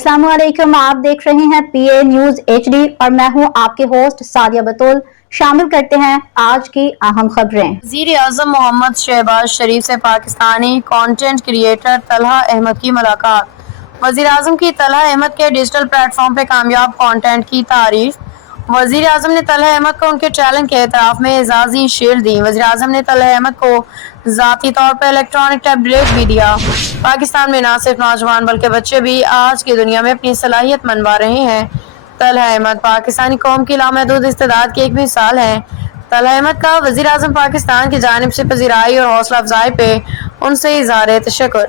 अस्सलाम वालेकुम, आप देख रहे हैं PA न्यूज HD और मैं हूं आपके होस्ट सादिया बतूल। शामिल करते हैं आज की अहम खबरें। वज़ीर आज़म मोहम्मद शहबाज शरीफ से पाकिस्तानी कंटेंट क्रिएटर तलहा अहमद की मुलाकात। वज़ीर आज़म की तलहा अहमद के डिजिटल प्लेटफॉर्म पे कामयाब कंटेंट की तारीफ। वज़ीर आज़म ने तलहा अहमद को उनके टैलेंट के एतराफ़ में एजाज़ी शेर दी। वज़ीर आज़म ने तलहा अहमद को ज़ाती तौर पर इलेक्ट्रॉनिक टैबलेट भी दिया। पाकिस्तान में न सिर्फ नौजवान बल्कि बच्चे भी आज की दुनिया में अपनी सलाहियत मनवा रहे हैं। तलहा अहमद पाकिस्तानी कौम की लामहदूद इस्तेदाद की एक मिसाल है। तलहा अहमद का वज़ीर आज़म पाकिस्तान की जानिब से पज़ीराई और हौसला अफजाई पे उनसे इज़हार तशक्कुर।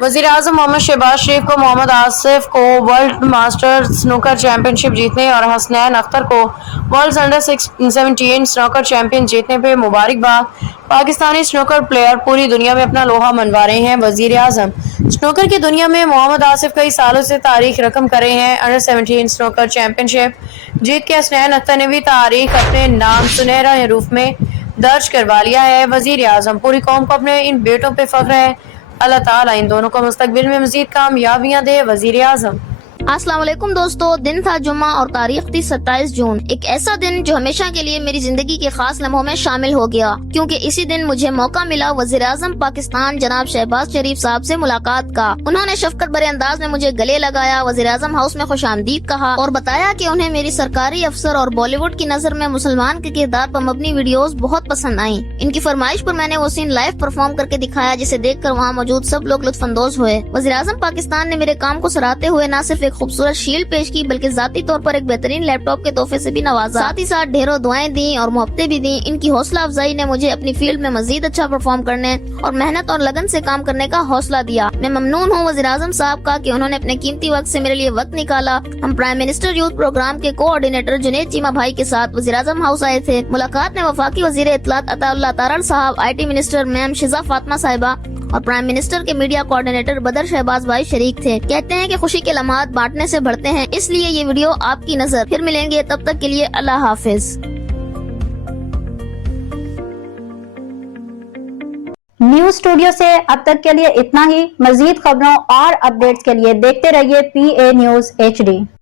वज़ीर आज़म मोहम्मद शहबाज शरीफ को मोहम्मद आसिफ को वर्ल्ड मास्टर स्नूकर चैंपियनशिप जीतने और हसनैन अख्तर को वर्ल्ड अंडर 17 स्नूकर चैंपियन जीतने पे मुबारकबाद। पाकिस्तानी स्नूकर प्लेयर पूरी दुनिया में अपना लोहा मनवा रहे हैं। वज़ीर आज़म स्नूकर की दुनिया में मोहम्मद आसिफ कई सालों से तारीख रकम कर रहे हैं। अंडर 17 स्नूकर चैंपियनशिप जीत के हसनैन अख्तर ने भी तारीख अपने नाम सुनहरा हरूफ में दर्ज करवा लिया है। वज़ीर आज़म पूरी कौम को अपने इन बेटों पे फख्र है। अल्लाह ताला इन दोनों को मुस्तकबिल में मज़ीद कामयाबियां दे। वज़ीर आज़म। अस्सलाम वालेकुम दोस्तों, दिन था जुम्मा और तारीख थी 27 जून। एक ऐसा दिन जो हमेशा के लिए मेरी जिंदगी के खास लम्हों में शामिल हो गया, क्योंकि इसी दिन मुझे मौका मिला वज़ीर आज़म पाकिस्तान जनाब शहबाज शरीफ साहब से मुलाकात का। उन्होंने शफकत भरे अंदाज में मुझे गले लगाया, वज़ीर आज़म हाउस में खुशामदीद कहा और बताया कि उन्हें मेरी सरकारी अफसर और बॉलीवुड की नजर में मुसलमान के किरदार पर मबनी वीडियोस बहुत पसंद आई। इनकी फरमाइश पर मैंने वो सीन लाइव परफॉर्म करके दिखाया, जिसे देखकर वहाँ मौजूद सब लोग लुत्फानंदोज हुए। वज़ीर आज़म पाकिस्तान ने मेरे काम को सराहते हुए न सिर्फ एक खूबसूरत शील्ड पेश की, बल्कि जाती तौर पर एक बेहतरीन लैपटॉप के तोहफे से भी नवाजा। साथ ही साथ ढेरों दुआएं दी और मोहब्बतें भी दी। इनकी हौसला अफजाई ने मुझे अपनी फील्ड में मजीद अच्छा परफॉर्म करने और मेहनत और लगन से काम करने का हौसला दिया। मैं ममनून हूँ वज़ीर आज़म साहब का कि उन्होंने अपने कीमती वक्त से मेरे लिए वक्त निकाला। हम प्राइम मिनिस्टर यूथ प्रोग्राम के कोऑर्डिनेटर जुनैद चीमा भाई के साथ वज़ीर आज़म हाउस आए थे। मुलाकात में वफाकी वज़ीर इत्तलात अताउल्लाह तारड़ साहब, IT मिनिस्टर मैम शिजा फातिमा साहिबा और प्राइम मिनिस्टर के मीडिया कोऑर्डिनेटर बदर शहबाज भाई शरीक थे। कहते हैं कि खुशी के लम्हात बांटने से बढ़ते हैं, इसलिए ये वीडियो आपकी नजर। फिर मिलेंगे, तब तक के लिए अल्लाह हाफिज। न्यूज स्टूडियो से अब तक के लिए इतना ही। मजीद खबरों और अपडेट्स के लिए देखते रहिए PA न्यूज HD।